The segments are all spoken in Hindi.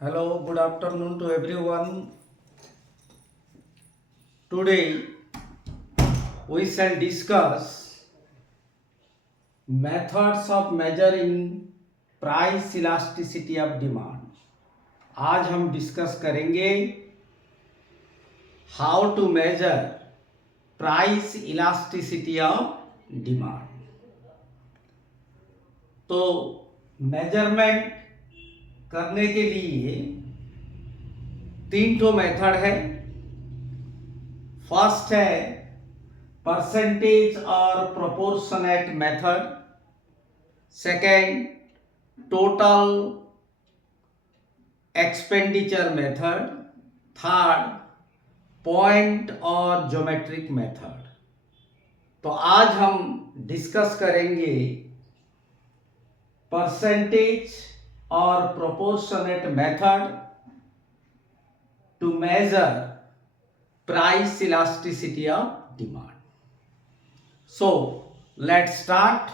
Hello, good afternoon to everyone. Today we shall discuss methods of measuring price elasticity of demand. आज हम डिस्कस करेंगे how to measure price elasticity of demand. तो मेजरमेंट करने के लिए 3 मेथड है. फर्स्ट है परसेंटेज और proportionate method. Second total expenditure method. Third point और ज्योमेट्रिक मेथड. तो आज हम डिस्कस करेंगे परसेंटेज और proportionate method to measure price elasticity of demand. So let's start.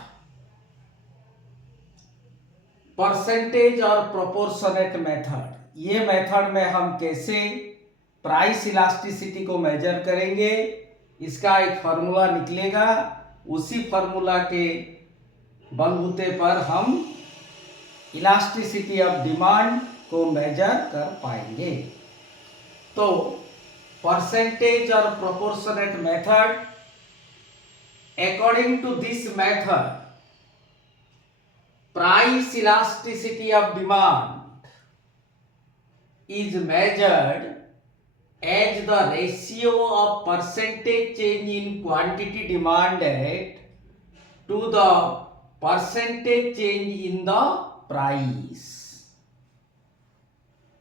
Percentage और प्रोपोर्शनेट मेथड. ये मेथड में हम कैसे प्राइस इलास्टिसिटी को मेजर करेंगे, इसका एक फार्मूला निकलेगा. उसी फार्मूला के बलबूते पर हम इलास्टिसिटी ऑफ डिमांड को मेजर कर पाएंगे. तो percentage or proportionate method, according to this method price elasticity of demand is measured as the ratio of percentage change in quantity demanded to the percentage change in the price.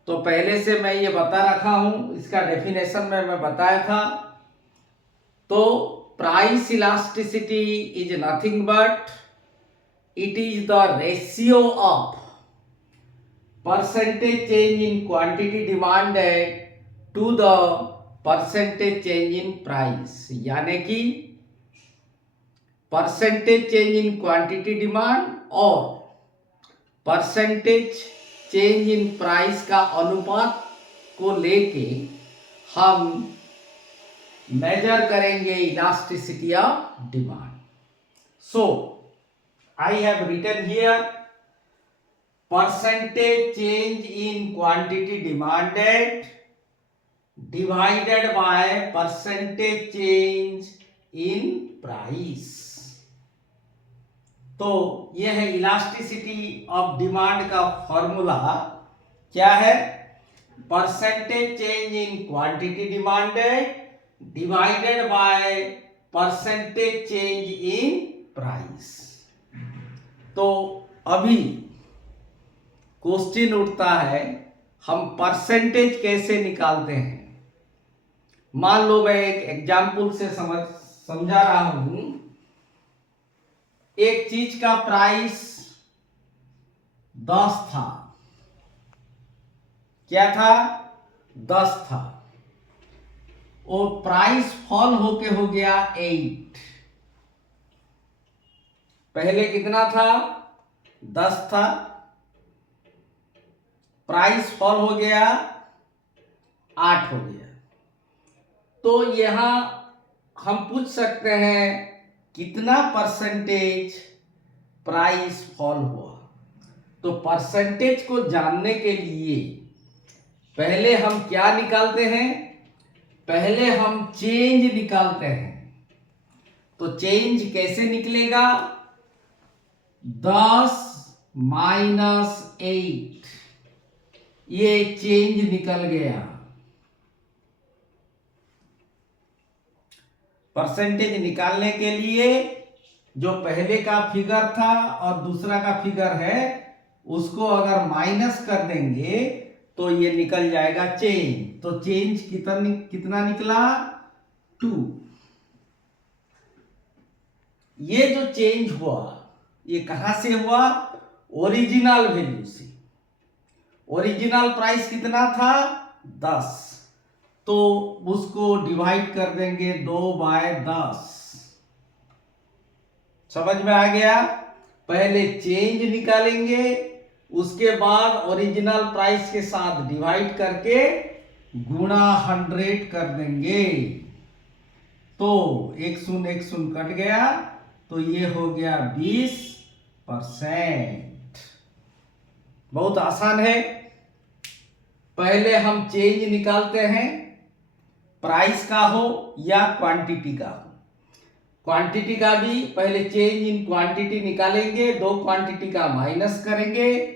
तो पहले से मैं ये बता रखा हूं, इसका डेफिनेशन में मैं बताया था. तो price elasticity is nothing but it is the ratio of percentage change in quantity demanded to the percentage change in price. यानी कि percentage change in quantity demand और परसेंटेज चेंज इन प्राइस का अनुपात को लेके हम मेजर करेंगे elasticity of demand. So I have written here percentage change in quantity demanded divided by percentage change in price. तो यह है इलास्टिसिटी ऑफ डिमांड का फॉर्मूला. क्या है? Percentage change in quantity demanded divided by percentage change in price. तो अभी क्वेश्चन उठता है, हम परसेंटेज कैसे निकालते हैं. मान लो मैं एक एग्जाम्पल से समझा रहा हूं. एक चीज का प्राइस 10 था. क्या था? 10 था. और प्राइस फॉल होके हो गया 8. पहले कितना था? 10 था. प्राइस फॉल हो गया 8 हो गया. तो यहां हम पूछ सकते हैं कितना परसेंटेज प्राइस फॉल हुआ. तो परसेंटेज को जानने के लिए पहले हम क्या निकालते हैं? पहले हम चेंज निकालते हैं. तो चेंज कैसे निकलेगा? 10 माइनस 8, ये चेंज निकल गया. परसेंटेज निकालने के लिए जो पहले का फिगर था और दूसरा का फिगर है, उसको अगर माइनस कर देंगे तो ये निकल जाएगा चेंज. तो चेंज कितना निकला? 2. ये जो चेंज हुआ ये कहां से हुआ? ओरिजिनल वैल्यू से. ओरिजिनल प्राइस कितना था? 10. तो उसको डिवाइड कर देंगे 2/10. समझ में आ गया? पहले चेंज निकालेंगे, उसके बाद ओरिजिनल प्राइस के साथ डिवाइड करके गुणा 100 कर देंगे। तो एक शून्य कट गया, तो ये हो गया 20%। बहुत आसान है। पहले हम चेंज निकालते हैं, प्राइस का हो या क्वांटिटी का हो। क्वांटिटी का भी पहले चेंज इन क्वांटिटी निकालेंगे, दो क्वांटिटी का माइनस करेंगे।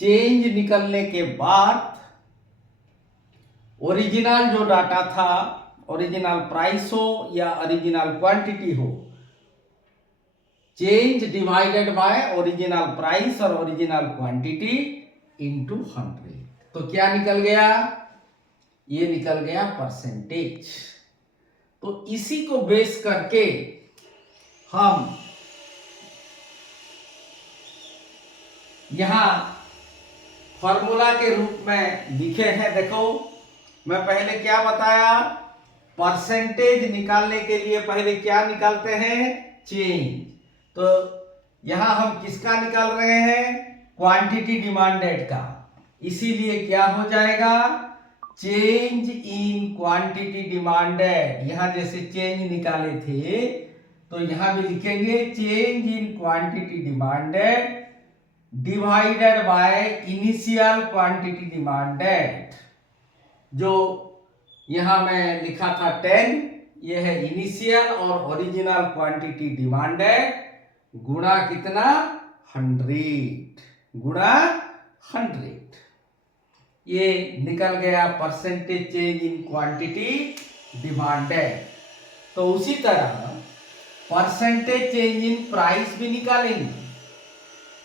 चेंज निकलने के बाद ओरिजिनल जो डाटा था, ओरिजिनल प्राइस हो या ओरिजिनल क्वांटिटी हो, change divided by original price और ओरिजिनल क्वांटिटी इनटू 100। तो क्या निकल गया? ये निकल गया परसेंटेज। तो इसी को बेस करके हम यहां फॉर्मूला के रूप में लिखे हैं। देखो, मैं पहले क्या बताया, परसेंटेज निकालने के लिए पहले क्या निकालते हैं? चेंज। तो यहां हम किसका निकाल रहे हैं? क्वांटिटी डिमांडेड का। इसीलिए क्या हो जाएगा? Change in quantity demanded. यहां जैसे चेंज निकाले थे, तो यहां भी लिखेंगे change in quantity demanded divided by initial quantity demanded. जो यहां मैं लिखा था 10, ये है इनिशियल और ओरिजिनल क्वांटिटी डिमांडेड, गुणा कितना? 100, गुणा 100। ये निकल गया percentage change in quantity demanded. तो उसी तरह परसेंटेज चेंज इन प्राइस भी निकालेंगे।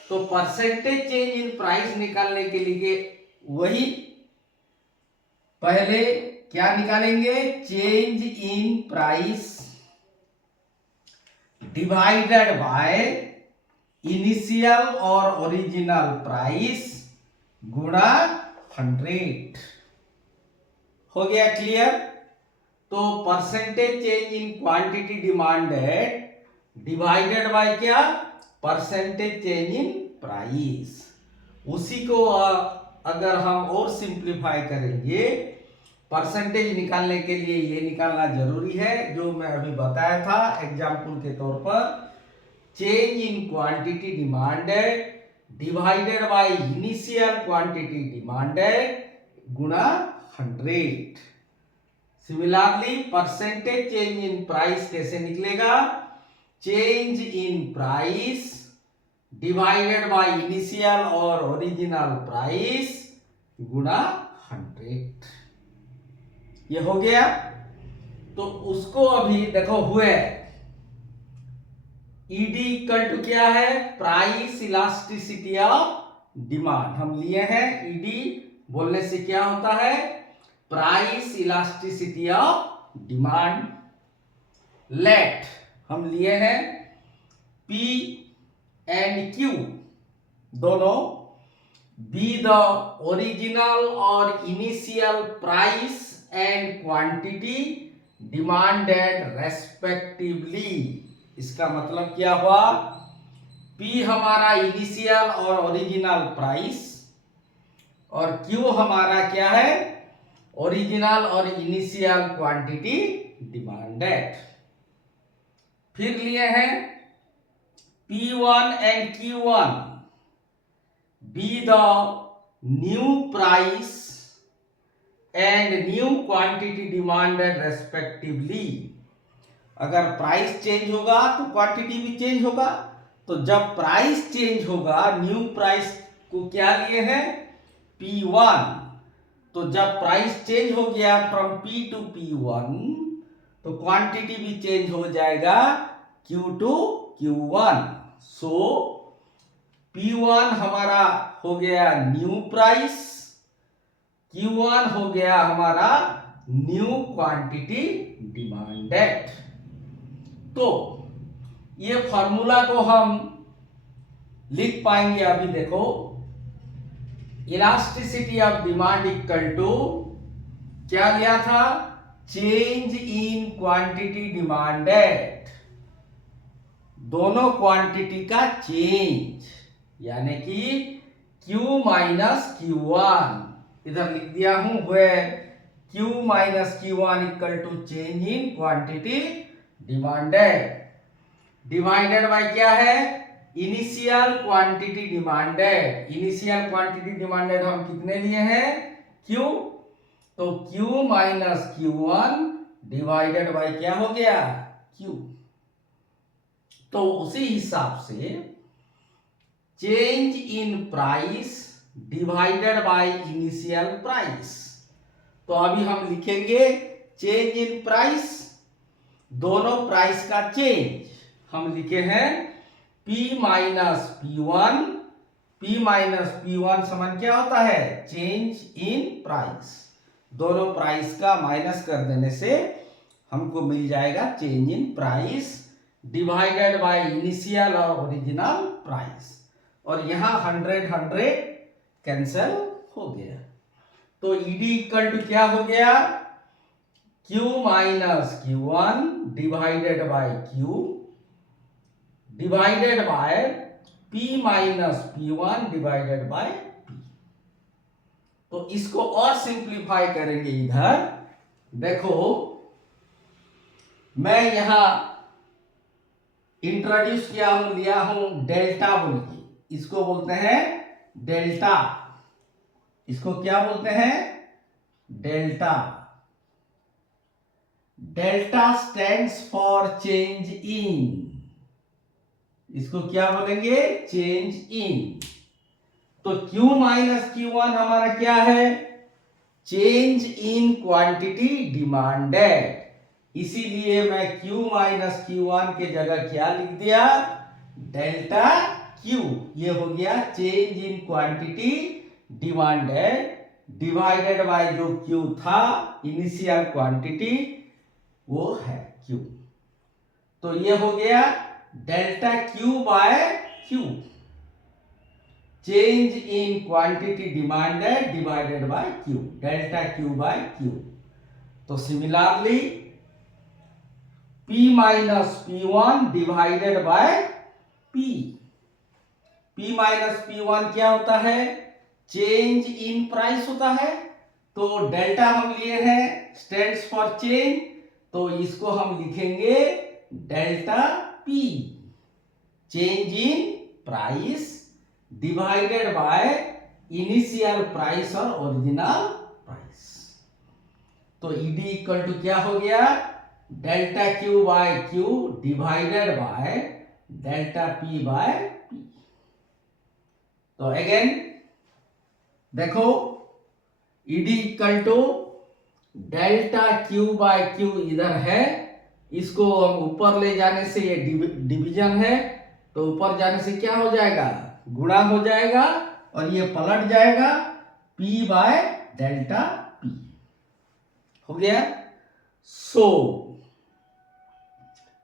तो परसेंटेज चेंज इन प्राइस निकालने के लिए वही पहले क्या निकालेंगे? Change in price divided by initial और ओरिजिनल प्राइस गुणा 100। हो गया क्लियर? तो percentage change in quantity demanded divided by क्या? Percentage change in price. उसी को अगर हम और सिंप्लीफाई करेंगे, परसेंटेज निकालने के लिए ये निकालना जरूरी है जो मैं अभी बताया था एग्जाम्पल के तौर पर। Change in quantity demanded divided by initial quantity demanded गुणा 100। Similarly percentage change in price कैसे निकलेगा? Change in price divided by initial और ओरिजिनल प्राइस गुणा 100। ये हो गया। तो उसको अभी देखो हुए ईडी इक्वल टू क्या है? प्राइस इलास्टिसिटी ऑफ डिमांड हम लिए हैं। ईडी बोलने से क्या होता है? Price elasticity of demand. Let हम लिए हैं पी एंड क्यू दोनों बी द ओरिजिनल और initial price and quantity demanded respectively. इसका मतलब क्या हुआ? P हमारा इनिशियल और ओरिजिनल प्राइस और Q हमारा क्या है? ओरिजिनल और इनिशियल क्वांटिटी डिमांडेड। फिर लिए हैं P1 and Q1 be the new price and new quantity demanded respectively. अगर प्राइस चेंज होगा तो क्वांटिटी भी चेंज होगा। तो जब प्राइस चेंज होगा, न्यू प्राइस को क्या लिए हैं? P1। तो जब प्राइस चेंज हो गया फ्रॉम P टू P1, तो क्वांटिटी भी चेंज हो जाएगा Q to Q1। So P1 हमारा हो गया न्यू प्राइस, Q1 हो गया हमारा न्यू क्वांटिटी डिमांडेड। तो ये फॉर्मूला को हम लिख पाएंगे अभी। देखो, elasticity of demand equal to क्या लिया था? चेंज इन क्वांटिटी डिमांडेड, दोनों क्वांटिटी का चेंज, यानी कि Q माइनस Q1, इधर लिख दिया हूं, where Q minus Q1 equal to change in quantity demanded, divided by क्या है, initial quantity demanded. Initial quantity demanded हम कितने लिए हैं, Q, तो Q minus Q1 divided by क्या हो गया, Q। तो उसी हिसाब से change in price divided by initial price, तो अभी हम लिखेंगे चेंज इन प्राइस, दोनों प्राइस का चेंज हम लिखे हैं P minus P1, P minus P1 समान क्या होता है, चेंज इन प्राइस, दोनों प्राइस का माइनस कर देने से हमको मिल जाएगा change in price divided by initial और ओरिजिनल प्राइस, और यहां 100 कैंसल हो गया। तो ईडी इक्वल टू क्या हो गया, Q minus Q1 divided by Q divided by P minus P1 divided by P। तो इसको और सिंप्लीफाई करेंगे, इधर देखो मैं यहां इंट्रोड्यूस किया हूं, लिया हूं डेल्टा बोल के, इसको बोलते हैं डेल्टा, इसको क्या बोलते हैं, delta. Delta stands for change in, इसको क्या बोलेंगे, चेंज इन। तो Q माइनस Q1 हमारा क्या है, चेंज इन क्वांटिटी डिमांडेड, इसीलिए मैं Q माइनस Q1 के जगह क्या लिख दिया, डेल्टा Q, ये हो गया change in quantity demanded divided by जो Q था इनिशियल क्वांटिटी, वो है Q। तो ये हो गया delta Q by Q, change in quantity demanded divided by Q, delta Q by Q। तो similarly P minus P1 divided by P, P minus P1 क्या होता है, चेंज इन प्राइस होता है, तो डेल्टा हम लिए हैं स्टैंड्स फॉर चेंज, तो इसको हम लिखेंगे delta P, change in price divided by initial price और ओरिजिनल प्राइस। तो ईडी इक्वल टू क्या हो गया, delta Q by Q divided by delta P by P। तो अगेन देखो ED equal to delta Q by Q इधर है, इसको हम ऊपर ले जाने से ये डिवीजन है, तो ऊपर जाने से क्या हो जाएगा, गुणा हो जाएगा, और ये पलट जाएगा P बाय डेल्टा P हो गया। So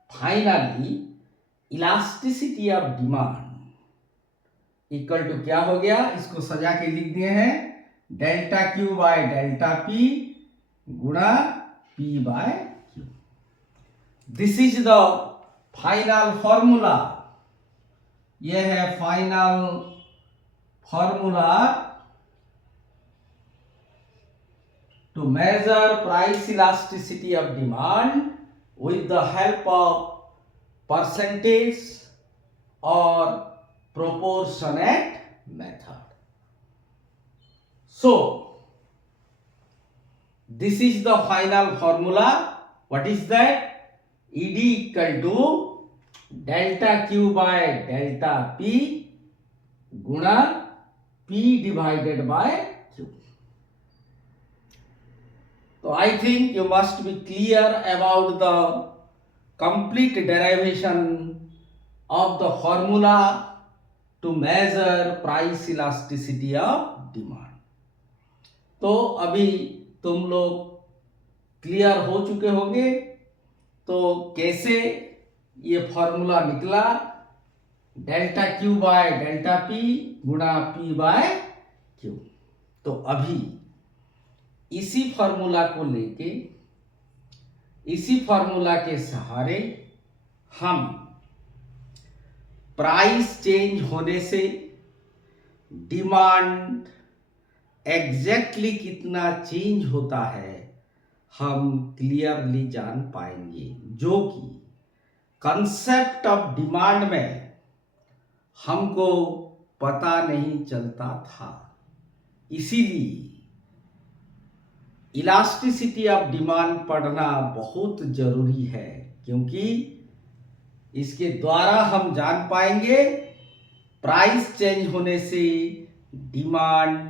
finally elasticity of demand equal to क्या हो गया, इसको सजा के लिख दिए हैं delta Q by delta P गुणा P by Q। This is the final formula, यह है final formula to measure price elasticity of demand with the help of percentage or proportionate method. So this is the final formula. What is that? ED equal to delta Q by delta P गुणा P divided by Q. So I think you must be clear about the complete derivation of the formula to measure price elasticity of demand. तो अभी तुम लोग क्लियर हो चुके होंगे, तो कैसे ये फॉर्मूला निकला, delta Q by delta P गुणा P बाय Q। तो अभी इसी फॉर्मूला को लेके, इसी फॉर्मूला के सहारे हम प्राइस चेंज होने से डिमांड एग्जैक्टली कितना चेंज होता है हम क्लियरली जान पाएंगे, जो कि कंसेप्ट ऑफ डिमांड में हमको पता नहीं चलता था। इसीलिए इलास्टिसिटी ऑफ डिमांड पढ़ना बहुत जरूरी है, क्योंकि इसके द्वारा हम जान पाएंगे प्राइस चेंज होने से डिमांड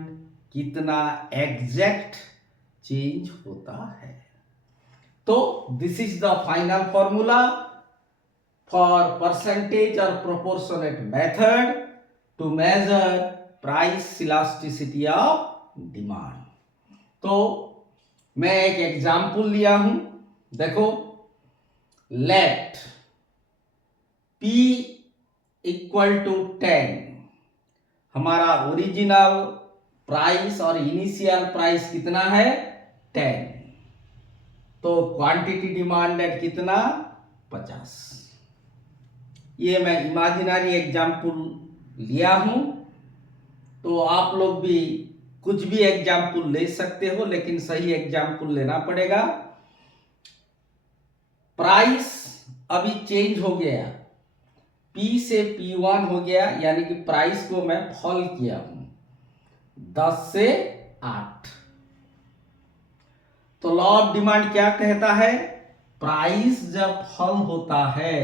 कितना एग्जैक्ट चेंज होता है। तो this is the final formula for percentage और proportionate method to measure price elasticity of demand. तो मैं एक एग्जाम्पल लिया हूं, देखो, लेट P इक्वल टू 10, हमारा ओरिजिनल प्राइस और इनिशियल प्राइस कितना है 10, तो क्वांटिटी डिमांडेड कितना 50। ये मैं इमेजिनरी एग्जाम्पल लिया हूं, तो आप लोग भी कुछ भी एग्जाम्पल ले सकते हो, लेकिन सही एग्जाम्पल लेना पड़ेगा। प्राइस अभी चेंज हो गया, P से P1 हो गया, यानी कि प्राइस को मैं फॉल किया हूं 10 से 8। तो लॉ ऑफ डिमांड क्या कहता है, प्राइस जब फॉल होता है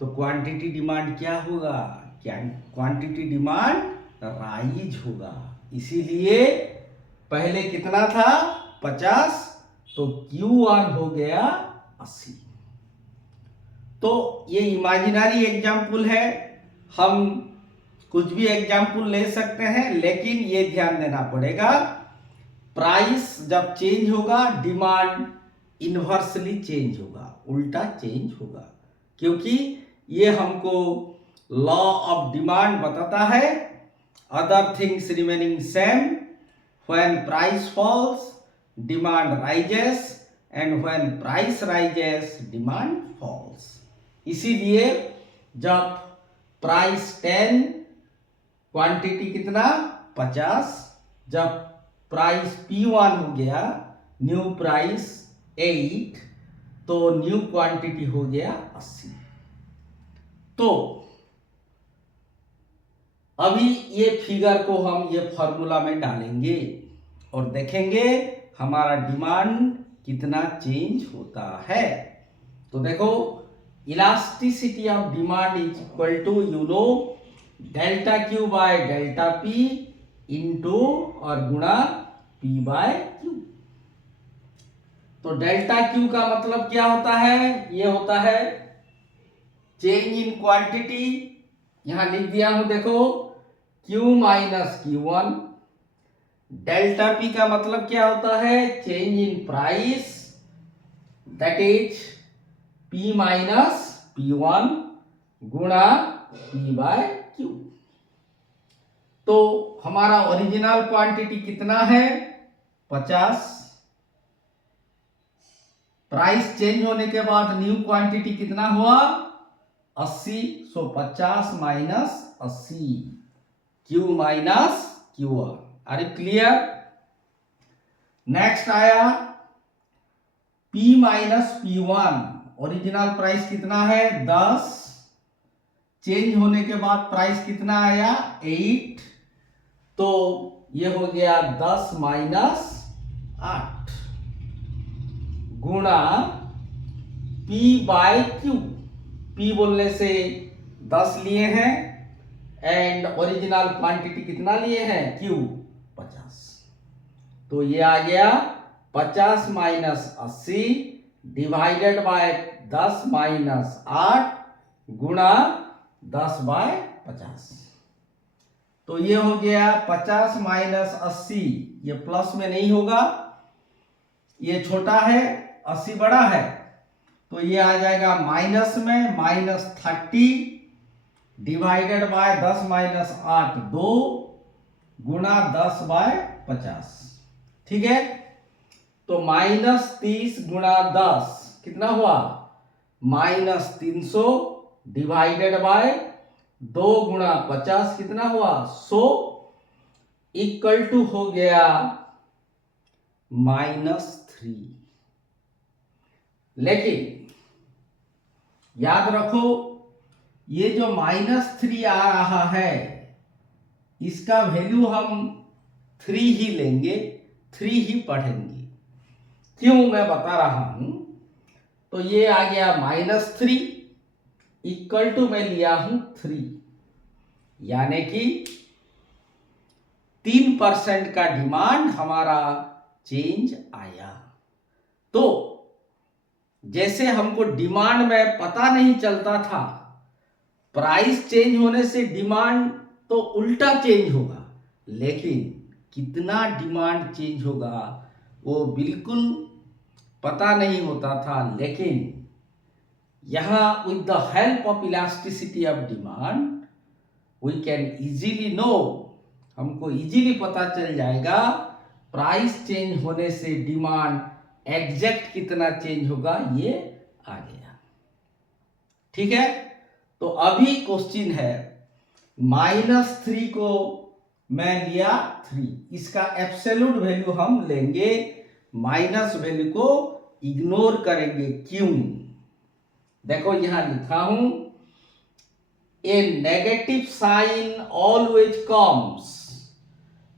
तो क्वांटिटी डिमांड क्या होगा, क्वांटिटी डिमांड राइज होगा। इसीलिए पहले कितना था 50, तो Q1 हो गया 80। तो ये इमेजिनरी एग्जाम्पल है, हम कुछ भी एग्जाम्पल ले सकते हैं, लेकिन ये ध्यान देना पड़ेगा प्राइस जब चेंज होगा डिमांड इन्वर्सली चेंज होगा, उल्टा चेंज होगा, क्योंकि ये हमको लॉ ऑफ डिमांड बताता है other things remaining same, when price falls demand rises and when price rises demand falls. इसीलिए जब प्राइस 10, क्वांटिटी कितना 50, जब प्राइस P1 हो गया, न्यू प्राइस 8, तो न्यू क्वांटिटी हो गया 80। तो अभी ये फिगर को हम ये फॉर्मूला में डालेंगे और देखेंगे हमारा डिमांड कितना चेंज होता है। तो देखो, elasticity of demand is equal to delta Q by delta P इंटू और गुणा P बाय Q। तो डेल्टा Q का मतलब क्या होता है, ये होता है चेंज इन क्वांटिटी, यहां लिख दिया हूं देखो Q minus Q1। Delta P का मतलब क्या होता है, change in price, that is P minus P1 गुणा P बाय Q। तो हमारा ओरिजिनल क्वांटिटी कितना है 50, प्राइस चेंज होने के बाद न्यू क्वांटिटी कितना हुआ 80, so 50 minus 80, Q minus Q1। Are you clear? Next आया P minus P1, original price कितना है 10, चेंज होने के बाद प्राइस कितना आया 8, तो ये हो गया 10 माइनस 8 गुणा P बाय Q। P बोलने से 10 लिए हैं एंड ओरिजिनल क्वांटिटी कितना लिए हैं Q 50, तो ये आ गया 50 माइनस 80 डिवाइडेड बाय 10 माइनस 8 गुणा 10 बाय 50। तो ये हो गया 50 माइनस 80, ये प्लस में नहीं होगा, ये छोटा है 80 बड़ा है, तो ये आ जाएगा माइनस में, माइनस 30 डिवाइडेड बाय 10 माइनस 8 2 गुणा 10 बाय 50। ठीक है, तो माइनस 30 गुणा 10 कितना हुआ माइनस 300 डिवाइडेड बाय 2 गुणा 50 कितना हुआ 100 इक्वल टू हो गया -3। लेकिन याद रखो ये जो -3 आ रहा है इसका वैल्यू हम 3 ही लेंगे, 3 ही पढ़ेंगे। क्यों मैं बता रहा हूं। तो ये आ गया -3 इक्वल टू मैं लिया हूं 3, यानी कि 3% का डिमांड हमारा चेंज आया। तो जैसे हमको डिमांड में पता नहीं चलता था, प्राइस चेंज होने से डिमांड तो उल्टा चेंज होगा, लेकिन कितना डिमांड चेंज होगा वो बिल्कुल पता नहीं होता था। लेकिन यहां with the help of elasticity of demand we can easily know, हमको इजीली पता चल जाएगा प्राइस चेंज होने से डिमांड एग्जैक्ट कितना चेंज होगा, ये आ गया। ठीक है, तो अभी क्वेश्चन है -3 को मैं लिया 3, इसका एब्सोल्यूट वैल्यू हम लेंगे, माइनस वैल्यू को इग्नोर करेंगे। क्यों? देखो यहां लिखा हूं a negative sign always comes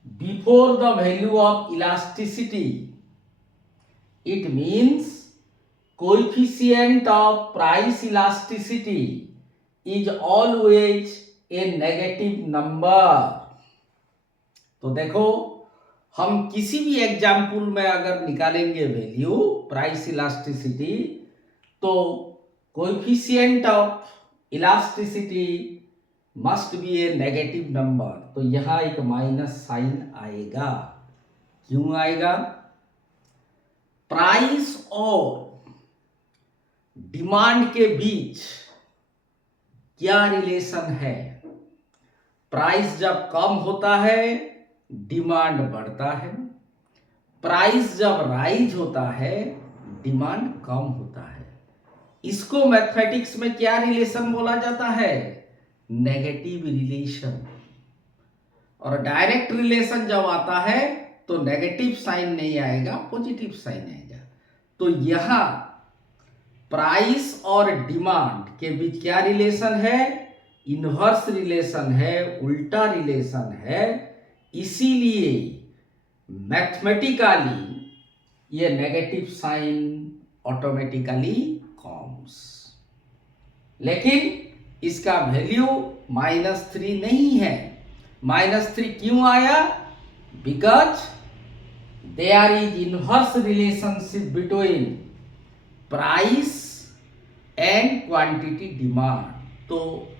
before the value of elasticity. It means coefficient of price elasticity is always a negative number। तो देखो हम किसी भी एग्जाम्पल में अगर निकालेंगे वैल्यू प्राइस इलास्टिसिटी, तो coefficient of elasticity must be A negative number. तो यहां एक माइनस साइन आएगा। क्यों आएगा? प्राइस और डिमांड के बीच क्या रिलेशन है? प्राइस जब कम होता है डिमांड बढ़ता है, प्राइस जब राइज होता है डिमांड कम होता है। इसको मैथमेटिक्स में क्या रिलेशन बोला जाता है? Negative relation. और डायरेक्ट रिलेशन जब आता है तो नेगेटिव साइन नहीं आएगा, पॉजिटिव साइन आएगा। तो यहां प्राइस और डिमांड के बीच क्या रिलेशन है? इनवर्स रिलेशन है, उल्टा रिलेशन है। इसीलिए मैथमेटिकली ये नेगेटिव साइन ऑटोमेटिकली कम्स। लेकिन इसका वैल्यू -3 नहीं है। -3 क्यों आया? Because there is inverse relationship between price and quantity demand. तो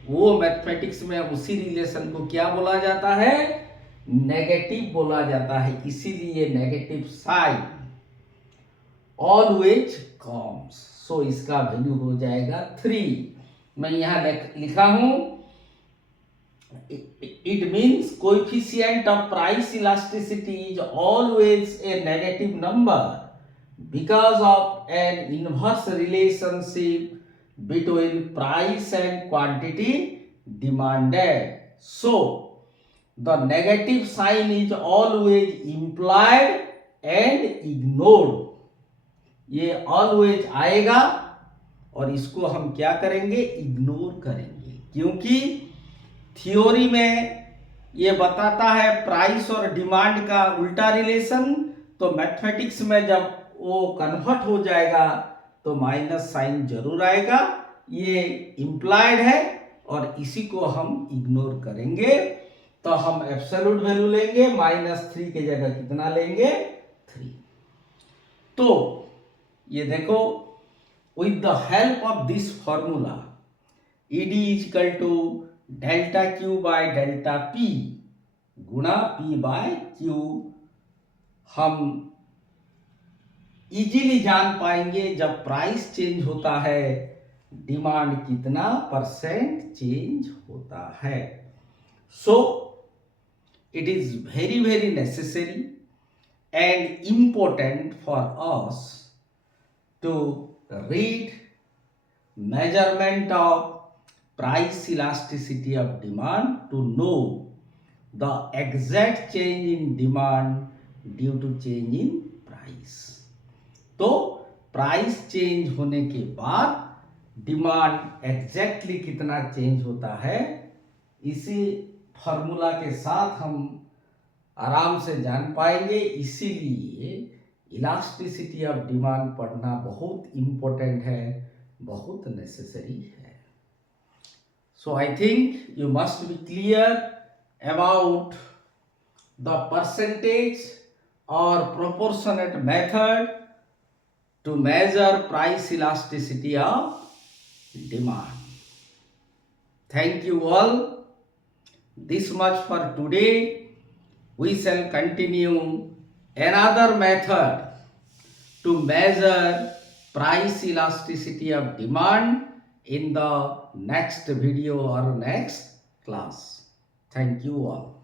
वो मैथमेटिक्स में उसी रिलेशन को क्या बोला जाता है? नेगेटिव बोला जाता है। इसीलिए नेगेटिव साइन ऑलवेज कम्स। सो इसका वैल्यू हो जाएगा 3। मैं यहां लिखा हूं it means coefficient of price elasticity is always a negative number because of an inverse relationship between price and quantity demanded. So the negative sign is always implied and ignored। ये always आएगा और इसको हम क्या करेंगे? इग्नोर करेंगे। क्योंकि थ्योरी में ये बताता है प्राइस और डिमांड का उल्टा रिलेशन, तो मैथमेटिक्स में जब वो कन्वर्ट हो जाएगा तो माइनस साइन जरूर आएगा। ये इम्प्लाइड है और इसी को हम इग्नोर करेंगे। तो हम एब्सोल्यूट वैल्यू लेंगे, -3 की जगह कितना लेंगे? 3। तो ये देखो with the help of this formula ED is equal to delta Q by delta P गुणा P बाय Q, हम इजीली जान पाएंगे जब प्राइस चेंज होता है डिमांड कितना % चेंज होता है। So it is very very necessary and important for us to read measurement of price elasticity of demand to know the exact change in demand due to change in price. तो प्राइस चेंज होने के बाद डिमांड एग्जैक्टली कितना चेंज होता है, इसी फॉर्मूला के साथ हम आराम से जान पाएंगे. इसीलिए इलास्टिसिटी ऑफ डिमांड पढ़ना बहुत इम्पोर्टेंट है, बहुत नेसेसरी है. So I think you must be clear about the percentage or proportionate method to measure price elasticity of demand. Thank you all. This much for today. We shall continue another method to measure price elasticity of demand in the next video or next class. Thank you all.